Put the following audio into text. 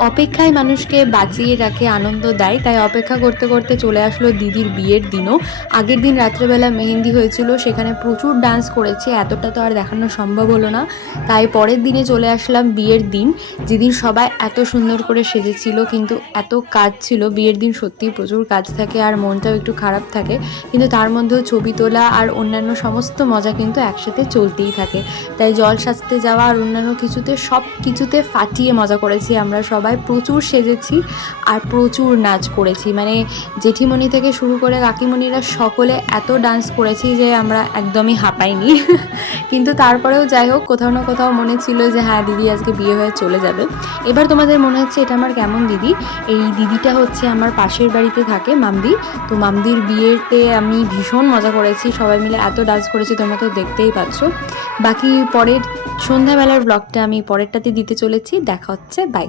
অপেক্ষায় মানুষকে বাঁচিয়ে রাখে, আনন্দ দেয়। তাই অপেক্ষা করতে করতে চলে আসলো দিদির বিয়ের দিনও। আগের দিন রাত্রেবেলা মেহেন্দি হয়েছিল, সেখানে প্রচুর ডান্স করেছি, এতটা তো আর দেখানো সম্ভব হলো না। তাই পরের দিনে চলে আসলাম বিয়ের দিন, যেদিন সবাই এত সুন্দর করে সেজেছিল। কিন্তু এত কাজ ছিল বিয়ের দিন, সত্যিই প্রচুর কাজ থাকে আর মনটাও একটু খারাপ থাকে, কিন্তু তার মধ্যেও ছবি তোলা আর অন্যান্য সমস্ত মজা কিন্তু একসাথে চলতেই থাকে। তাই জল সাজতে যাওয়া আর অন্যান্য কিছুতে, সব কিছুতে ফাটিয়ে মজা করেছি আমরা সবাই। প্রচুর সেজেছি আর প্রচুর নাচ করেছি, মানে জেঠিমণি থেকে শুরু করে কাকিমণিরা সকলে এত ডান্স করেছি যে আমরা একদমই হাঁপাইনি। কিন্তু তারপরেও যাই হোক, কোথাও না কোথাও মনে ছিল যে হ্যাঁ, দিদি আজকে বিয়ে হয়ে চলে যাবে। এবার তোমাদের মনে হচ্ছে এটা আমার কেমন দিদি? এই দিদিটা হচ্ছে আমার পাশের বাড়িতে থাকে, মামদি। তো মামদির বিয়েতে আমি ভীষণ মজা করেছি, সবাই মিলে এত ডান্স করেছি, তোমরা তো দেখতেই পাচ্ছ। বাকি পরের সন্ধ্যাবেলার ব্লগটা আমি পরেরটাতে দিতে চলেছি। দেখা হচ্ছে, বাই।